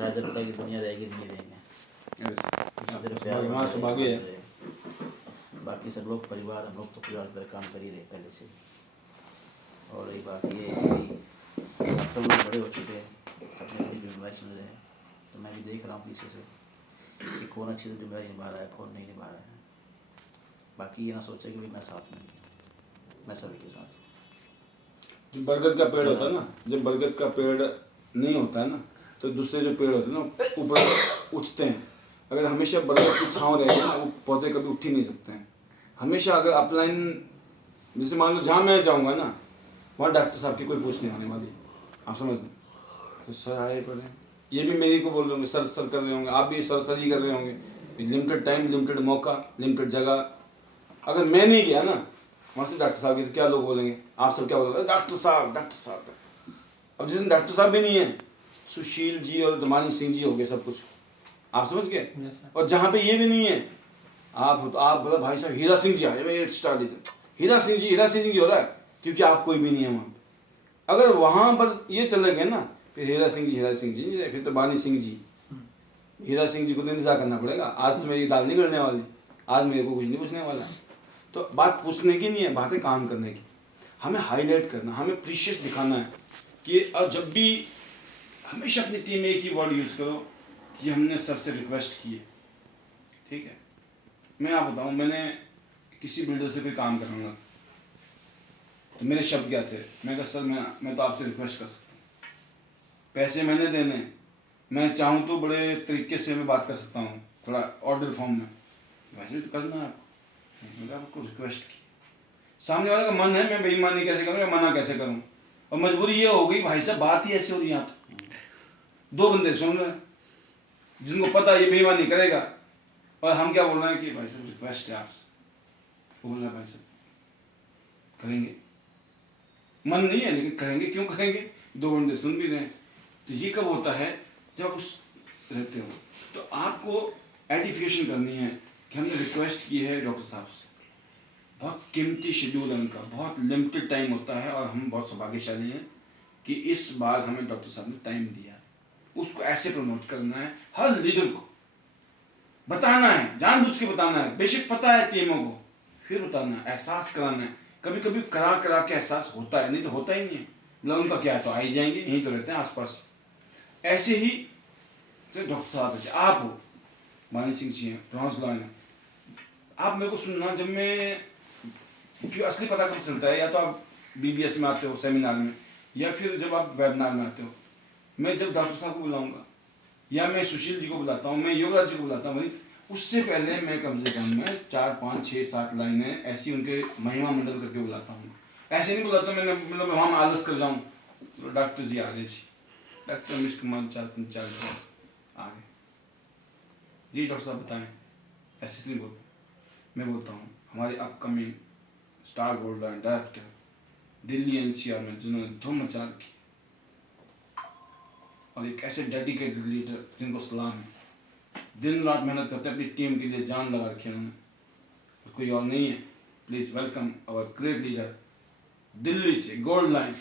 शायद जब तक दुनिया रहेगी नहीं देंगे। सौभाग्य है। बाकी सब लोग परिवार, हम लोग तो परिवार पर काम कर ही रहे पहले से। और एक बात ये है कि सब लोग बड़े हो चुके हैं, अपने अपनी जिम्मेदारी समझ रहे हैं। तो मैं भी देख रहा हूँ पीछे से कि कौन अच्छी से जिम्मेदारी निभा रहा है, कौन नहीं निभा रहा है। बाकी ये ना सोचे कि भाई मैं साथ में नहीं, मैं सभी के साथ। जो बरगद का पेड़ होता है ना, जब बरगद का पेड़ नहीं होता है ना, तो दूसरे जो पेड़ होते हैं ना ऊपर उठते हैं। अगर हमेशा बरगद की छाँव रहेगी ना, वो पौधे कभी उठ ही नहीं सकते हैं। हमेशा अगर अपलाइन, जैसे मान लो जहाँ मैं जाऊँगा ना, वहाँ डॉक्टर साहब की कोई पूछ नहीं आने वाली, आप समझ लें। तो सर आए पड़े, ये भी मेरे को बोल रहे होंगे, सर सर कर रहे होंगे, आप भी सर सर ही कर रहे होंगे। लिमिटेड टाइम, लिमिटेड मौका, लिमिटेड जगह। अगर मैं नहीं गया ना वहाँ से डॉक्टर साहब की, तो क्या लोग बोलेंगे, आप सब क्या बोलोगे, डॉक्टर साहब डॉक्टर साहब। अब जिस दिन डॉक्टर साहब भी नहीं है, सुशील जी और दमानी सिंह जी हो गए सब कुछ, आप समझ गए। और जहाँ पे ये भी नहीं है, आप हो तो आप बोला भाई साहब हीरा सिंह जी आए, स्टार हीरा सिंह जी हो रहा है, क्योंकि आप कोई भी नहीं है वहाँ। अगर वहाँ पर ये चले गए ना, फिर हीरा सिंह जी, फिर तो बानी सिंह जी। हीरा सिंह जी को तो इंतजार करना पड़ेगा। आज तो मेरी दाल नहीं करने वाली, आज मेरे को कुछ नहीं पूछने वाला। तो बात पूछने की नहीं है, बात है काम करने की। हमें हाईलाइट करना, हमें प्रीशियस दिखाना है कि अब जब भी हमेशा अपनी टीम में एक ही वर्ड यूज़ करो कि हमने सर से रिक्वेस्ट की है, ठीक है। मैं आप बताऊँ, मैंने किसी बिल्डर से कोई काम कराऊंगा तो मेरे शब्द क्या थे, मैं कहा सर मैं तो आपसे रिक्वेस्ट कर सकता हूँ, पैसे मैंने देने, मैं चाहूँ तो बड़े तरीके से मैं बात कर सकता हूँ, थोड़ा ऑर्डर फॉर्म में, वैसे तो करना है आपको। मैंने आपको रिक्वेस्ट की, सामने वाले का मन है, मैं बेईमानी कैसे करूँ या मना कैसे करूँ। और मजबूरी ये हो गई, भाई साहब बात ही ऐसी हो रही है। यहाँ तो दो बंदे सुन रहे हैं जिनको पता ये बेईमानी करेगा, और हम क्या बोल रहे हैं कि भाई साहब रिक्वेस्ट है आपसे। बोल रहा है भाई साहब करेंगे, मन नहीं है लेकिन करेंगे, क्यों करेंगे, दो बंदे सुन भी रहे हैं। तो ये कब होता है, जब आप उस रहते हो। तो आपको एडिफिकेशन करनी है कि हमने रिक्वेस्ट की है डॉक्टर साहब से, बहुत कीमती शेड्यूल है उनका, बहुत लिमिटेड टाइम होता है, और हम बहुत सौभाग्यशाली हैं कि इस बार हमें डॉक्टर साहब ने टाइम दिया। उसको ऐसे प्रमोट करना है, हर लीडर को बताना है, जानबूझ के बताना है। बेशक पता है टीमों को, फिर बताना है, एहसास कराना है। कभी कभी करा के एहसास होता है, नहीं तो होता ही नहीं है। मतलब उनका क्या है, तो आ ही जाएंगे, यहीं तो रहते हैं आसपास। ऐसे ही तो डॉक्टर साहब है, आप हो, मानी सिंह जी हैं, ब्रॉन्ज लॉयन है। आप मेरे को सुनना, जब मैं, क्योंकि असली पता कब चलता है, या तो आप BBS में आते हो सेमिनार में, या फिर जब आप वेबिनार में आते हो। मैं जब डॉक्टर साहब को बुलाऊंगा, या मैं सुशील जी को बुलाता हूँ, मैं योगराज जी को बुलाता हूँ, उससे पहले मैं कम से कम में 4, 5, 6, 7 लाइनें ऐसी उनके महिमा मंडल करके बुलाता हूँ। ऐसे नहीं बुलाता मैंने, मतलब वहाँ आलस कर जाऊँ, तो डॉक्टर जी आ गए जी, डॉक्टर अमीश कुमार 4 आ गए जी, डॉक्टर साहब बताएं। ऐसे नहीं बोलते, मैं बोलता हूँ हमारे upcoming star gold line director Delhi NCR में जिन्होंने धूम मचा रखी, और एक ऐसे डेडिकेटेड लीडर जिनको सलाम है, दिन रात मेहनत करते हैं अपनी टीम के लिए, जान लगा रखी है उन्होंने, तो कोई और नहीं है। Please welcome our great leader, Delhi से gold line,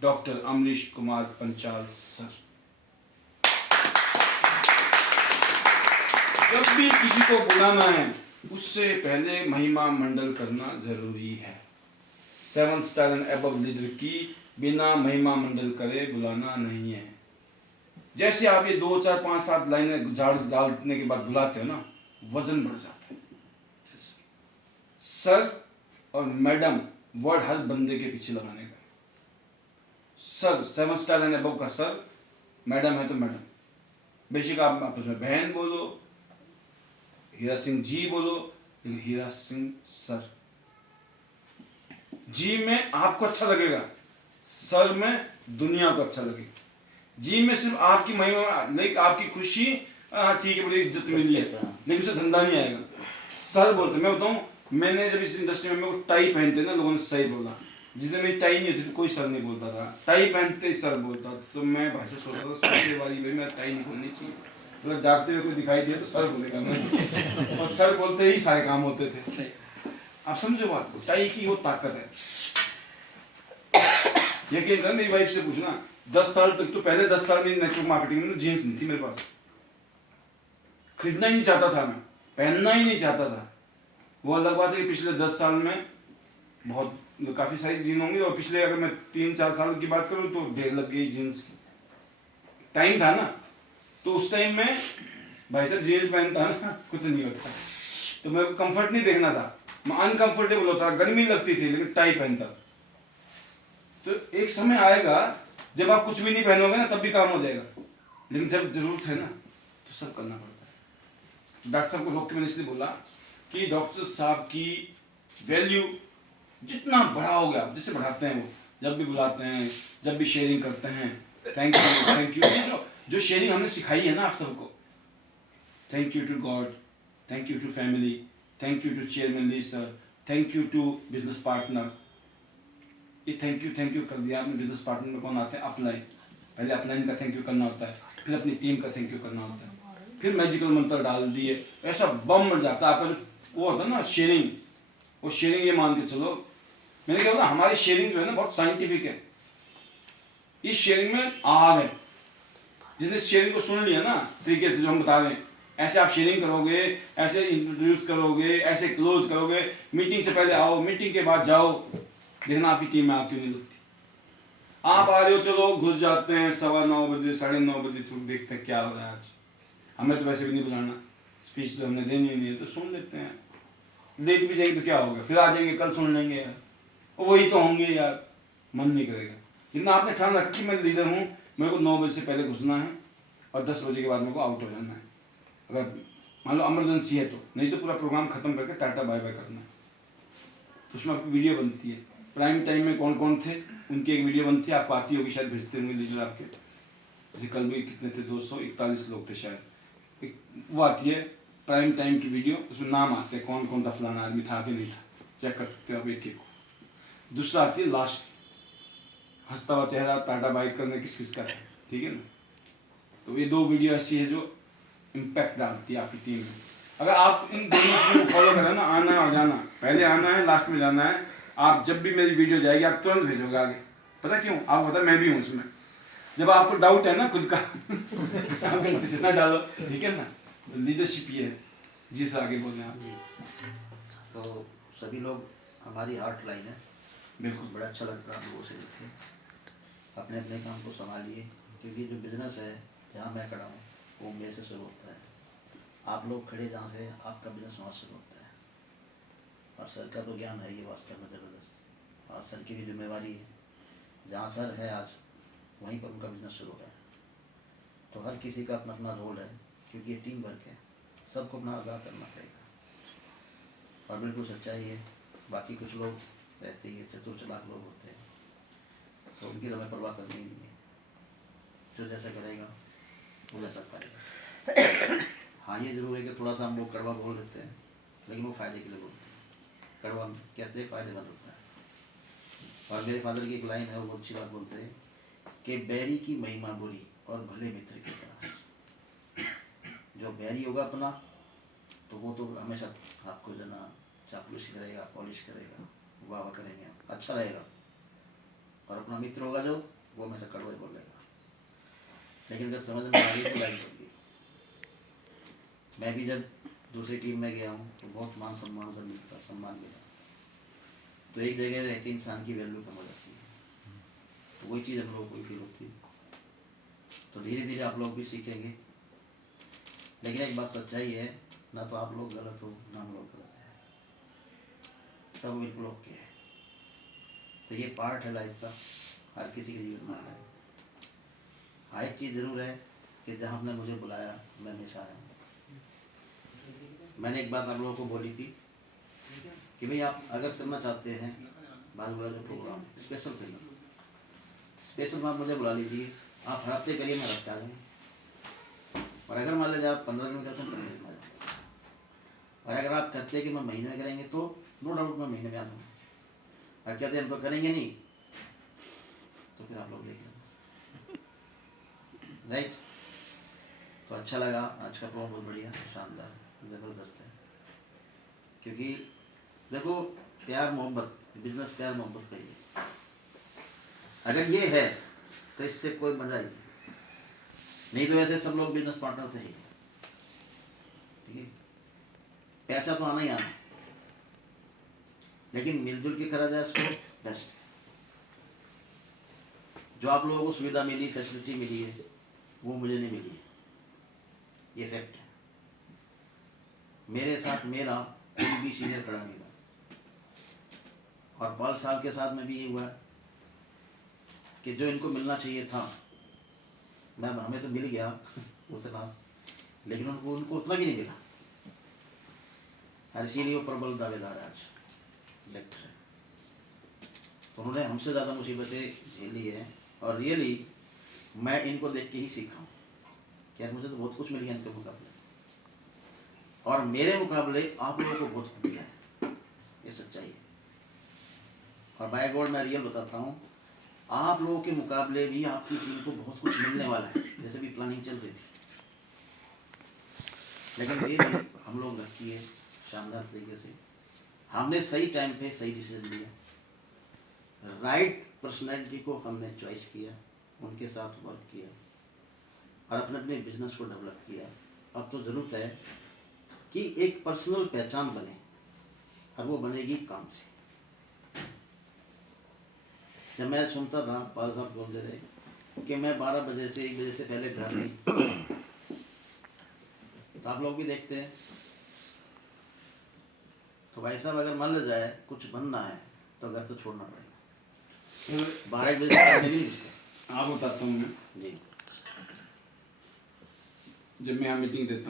doctor Amrish Kumar Panchal sir. जब भी किसी को बुलाना है, उससे पहले महिमा मंडल करना जरूरी है। 7 स्टार एंड अबव लीडर की बिना महिमा मंडल करे बुलाना नहीं है। जैसे आप ये 2, 4, 5, 7 लाइनें झाड़ डालने के बाद बुलाते हो ना, वजन बढ़ जाता है। सर और मैडम वर्ड हर बंदे के पीछे लगाने का। सर 7 स्टार एंड अबव का सर, मैडम है तो मैडम, बेशक आप आपस में बहन बोलो, हीरा सिंह जी बोलो, लेकिन हीरा सिंह सर। जी में आपको अच्छा लगेगा, सर में दुनिया को अच्छा लगेगा। जी में सिर्फ आपकी महिमा, लेकिन आपकी खुशी, हाँ ठीक है बड़ी इज्जत मिली है, लेकिन उससे धंधा नहीं आएगा। सर बोलते, मैं बताऊँ, मैंने जब इस इंडस्ट्री में मेरे को टाई पहनते ना, लोगों ने सही बोला। जितने मेरी टाई नहीं होती थी, कोई सर नहीं बोलता था, टाई पहनते ही सर बोलता था। तो मैं भाई से सोचता था, सोचने वाली भाई मैं टाई नहीं खोलनी चाहिए, मतलब जागते हुए कोई दिखाई दिया तो सर बोलेगा मैं, और सर बोलते ही सारे काम होते थे। आप समझो बात, टाई की वो ताकत है। यकीन कर, मेरी वाइफ से पूछना, 10 साल तक तो, पहले 10 साल मेरी नेटवर्क मार्केटिंग में जीन्स नहीं थी मेरे पास, खरीदना ही नहीं चाहता था मैं, पहनना ही नहीं चाहता था। वो अलग बात है कि पिछले 10 साल में बहुत काफ़ी सारी जीन होंगी, और पिछले अगर मैं 3-4 साल की बात करूँ तो ढेर लग गई जीन्स की। टाइम था ना, तो उस टाइम में भाई साहब जीन्स पहनता ना कुछ नहीं होता, तो मेरे को कंफर्ट नहीं देखना था, मैं अनकंफर्टेबल होता, गर्मी लगती थी लेकिन टाई पहनता। तो एक समय आएगा जब आप कुछ भी नहीं पहनोगे ना तब भी काम हो जाएगा, लेकिन जब जरूरत है ना तो सब करना पड़ता है। डॉक्टर साहब को रोक के मैंने इसलिए बोला कि डॉक्टर साहब की वैल्यू जितना बढ़ाओगे आप, जिससे बढ़ाते हैं वो, जब भी बुलाते हैं, जब भी शेयरिंग करते हैं, थैंक यू, जो शेयरिंग हमने सिखाई है ना आप सबको, thank you to God, thank you to family, thank you to chairman Lee sir, thank you to business partner. ये थैंक यू कर दिया आपने। बिजनेस पार्टनर में कौन आते हैं? अपलाइन। पहले अपलाइन का थैंक यू करना होता है, फिर अपनी टीम का थैंक यू करना होता है, फिर मैजिकल मंत्र डाल दिए, ऐसा बम मर जाता है आपका जो वो होता है ना शेयरिंग। वो शेयरिंग ये मान के चलो, मैंने क्या बोला, हमारी शेयरिंग जो है ना बहुत साइंटिफिक है। इस शेयरिंग में आग है। जिसने शेयरिंग को सुन लिया ना तरीके से जो हम बता रहे हैं, ऐसे आप शेयरिंग करोगे, ऐसे इंट्रोड्यूस करोगे, ऐसे क्लोज करोगे, मीटिंग से पहले आओ, मीटिंग के बाद जाओ, देखना आपकी टीम में आपकी नहीं लगती। आप आ रहे हो, चलो घुस जाते हैं 9:15 बजे, 9:30 बजे, चुप देखते हैं क्या हो रहा है आज। हमें तो वैसे भी नहीं बुलाना, स्पीच तो हमने देनी नहीं है, तो सुन लेते हैं। लेट भी जाएंगे तो क्या होगा, फिर आ जाएंगे, कल सुन लेंगे यार, वही तो होंगे यार, मन नहीं करेगा। लेकिन आपने ठान रखा कि मैं लीडर हूँ, मेरे को 9 बजे से पहले घुसना है और 10 बजे के बाद मेरे को आउट हो जाना है, अगर मान लो इमरजेंसी है तो, नहीं तो पूरा प्रोग्राम खत्म करके टाटा बाय बाय करना है। तो उसमें आपकी वीडियो बनती है, प्राइम टाइम में कौन कौन थे उनकी एक वीडियो बनती है, आपको आती होगी शायद, भेजते होंगे लीडर आपके। जैसे कल भी कितने थे, 241 लोग थे शायद, वो आती है प्राइम टाइम की वीडियो, उसमें नाम आते हैं कौन कौन था, फलाना आदमी था कि नहीं था, चेक कर सकते हो आप एक एक को। दूसरा आती है लास्ट, हंसता हुआ चेहरा, टाटा बाइक करने किस किस का है, ठीक है ना। तो ये 2 वीडियो ऐसी है जो इम्पैक्ट डालती है आपकी टीम में। अगर आप इन दोनों चीज़ों को फॉलो करें ना, आना और जाना, पहले आना है लास्ट में जाना है, आप जब भी मेरी वीडियो जाएगी आप तुरंत भेजोगे आगे। पता क्यों? आप पता मैं भी हूँ उसमें, जब आपको डाउट है ना खुद का आप गलती से ना डालो, ठीक है ना। लीडरशिप ये है। जी सर, आगे बोलें आप। तो सभी लोग हमारी आर्ट लाइन है, बिल्कुल, बड़ा अच्छा लगता है आप लोगों से देखे, अपने अपने काम को संभालिए, क्योंकि जो बिजनेस है जहाँ मैं खड़ा हूँ वो मेरे से शुरू होता है। आप लोग खड़े जहाँ से, आपका बिजनेस वहाँ शुरू होता है। और सर का तो ज्ञान है ये वास्तव में ज़बरदस्त, और सर की भी जिम्मेवारी है, जहाँ सर है आज वहीं पर उनका बिजनेस शुरू हो रहा है। तो हर किसी का अपना अपना रोल है, क्योंकि ये टीम वर्क है, सबको अपना अदा करना पड़ेगा। और बिल्कुल सच्चाई है, बाकी कुछ लोग रहते ही है, चतुर चालाक लोग होते हैं, तो उनकी हमें परवाह करनी ही नहीं है, जो जैसा करेगा वो वैसा पाएगा। हाँ ये ज़रूर है कि थोड़ा सा हम लोग कड़वा बोल देते हैं, लेकिन वो फ़ायदे के लिए बोलते हैं। कड़वा कहते हैं फ़ायदेमंद होता है। और मेरे फादर की एक लाइन है, वो अच्छी बात बोलते हैं कि बैरी की महिमा बुरी और भले मित्र की तरह। जो बैरी होगा अपना, तो वो तो हमेशा आपको जो ना चापलूसी करेगा, पॉलिश करेगा, वाह वाह करेंगे, अच्छा रहेगा। और अपना मित्र होगा जो, वो हमेशा कड़वा ही बोलेगा। लेकिन अगर समझ में आ गई तो लाइक होगी। मैं भी जब दूसरी टीम में गया हूँ तो बहुत मान सम्मान उधर मिलता, सम्मान मिला। तो एक जगह रहती इंसान की वैल्यू कम हो जाती है, तो वही चीज़ हम लोग को फील होती है। तो धीरे धीरे आप लोग भी सीखेंगे। लेकिन एक बात सच्चाई है, ना तो आप लोग गलत हो ना हम लोग गलत है, सब बिल्कुल ओके है। तो ये पार्ट है लाइफ का, हर किसी के जीवन में आ रहा है। हाँ एक चीज़ ज़रूर है कि जहाँ आपने मुझे बुलाया मैं हमेशा आया हूँ। मैंने एक बात आप लोगों को बोली थी कि भाई आप अगर करना चाहते हैं बाल बड़ा जो प्रोग्राम स्पेशल करना, स्पेशल में आप मुझे बुला लीजिए, आप हर हफ्ते करिए, मैं रखता हूँ। और अगर मान लीजिए आप 15 दिन करते हैं, और अगर आप कहते हैं कि मैं महीने में करेंगे, तो नो डाउट मैं महीने में आ जाऊँगा। और कहते हैं हम तो करेंगे नहीं, तो फिर आप लोग देख लेना, राइट। तो अच्छा लगा आज का प्रोग्राम, बहुत बढ़िया, शानदार, ज़बरदस्त है। क्योंकि देखो प्यार मोहब्बत, बिजनेस प्यार मोहब्बत का ही है। अगर ये है तो इससे कोई मजा ही नहीं तो वैसे सब लोग बिजनेस पार्टनर थे ही, ठीक है। पैसा तो आना ही आना, लेकिन मिलजुल के करा जाए इसको बेस्ट। जो आप लोगों को सुविधा मिली, फैसिलिटी मिली है, वो मुझे नहीं मिली है, ये फैक्ट है। मेरे साथ मेरा कोई भी सीनियर खड़ा नहीं था, और पाल साहब के साथ में भी ये हुआ है कि जो इनको मिलना चाहिए था, मैम हमें तो मिल गया उतना, लेकिन उनको उतना भी नहीं मिला, और इसीलिए वो प्रबल दावेदार है आज इलेक्टर है। तो उन्होंने हमसे ज़्यादा मुसीबतें झेली है, और रियली मैं इनको देख के ही सीखा हूँ कि यार मुझे तो बहुत कुछ मिल गया इनके मुकाबले, और मेरे मुकाबले आप लोगों को बहुत कुछ मिला है, ये सच्चाई है। और बाय गॉड मैं रियल बताता हूँ, आप लोगों के मुकाबले भी आपकी टीम को बहुत कुछ मिलने वाला है, जैसे भी प्लानिंग चल रही थी। लेकिन ये हम लोग लकी है, शानदार तरीके से हमने सही टाइम पे सही डिसीजन लिया, राइट पर्सनैलिटी को हमने चॉइस किया, उनके साथ वर्क किया, और अपने अपने बिजनेस को डेवलप किया। अब तो ज़रूरत है कि एक पर्सनल पहचान बने, और वो बनेगी काम से। जब मैं सुनता था पाल साहब बोलते थे कि मैं 12 बजे से 1 बजे से पहले घर नहीं, तो आप लोग भी देखते हैं, तो भाई साहब अगर मान लिया जाए कुछ बनना है तो घर तो छोड़ना पड़ेगा, 12 बजे से पहले नहीं घुसते। आप बताता हूँ मैं, जी जब मैं यहाँ मीटिंग देता हूँ